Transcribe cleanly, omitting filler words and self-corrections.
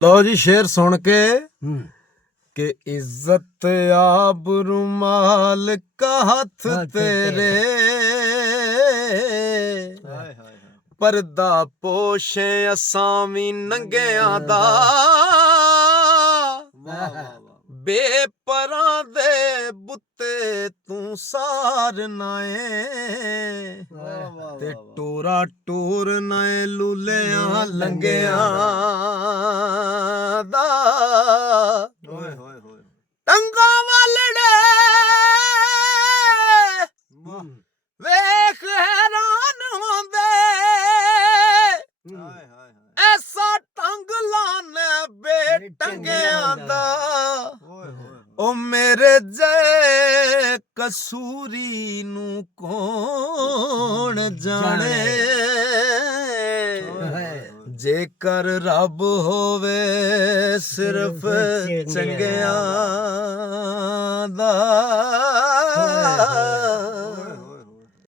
ਲਓ ਜੀ ਸ਼ੇਰ ਸੁਣ ਕੇ कि इज्जत आबरू माल का हथ तेरे पर्दा पोशे असां भी नंगियां दा बेपरां दे बुत्ते तू सारना ए ते टोरा टोर नाए लूलियां लंगियां दा टंगा वालड़े वेख हैरान होंदे ऐसा टंग लाने बेटंगियां दा ओ मेरे जे कसूरी नू कौन जाने जेकर रब होवे सिर्फ चंगियां दा